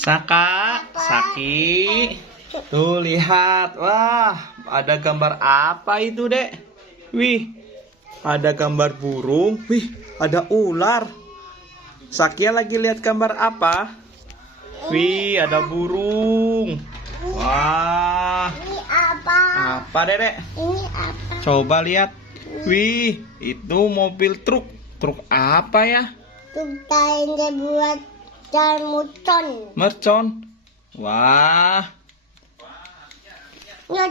Saka, Saki. Tuh lihat. Wah, ada gambar apa itu, Dek? Wih, ada gambar burung. Wih, ada ular. Sakia lagi lihat gambar apa? Wih, ada burung. Wah. Ini apa? Apa, Dedek? Ini apa? Coba lihat. Wih, itu mobil truk. Truk apa ya? Kita ini buat jalan muton. Mercon. Wah,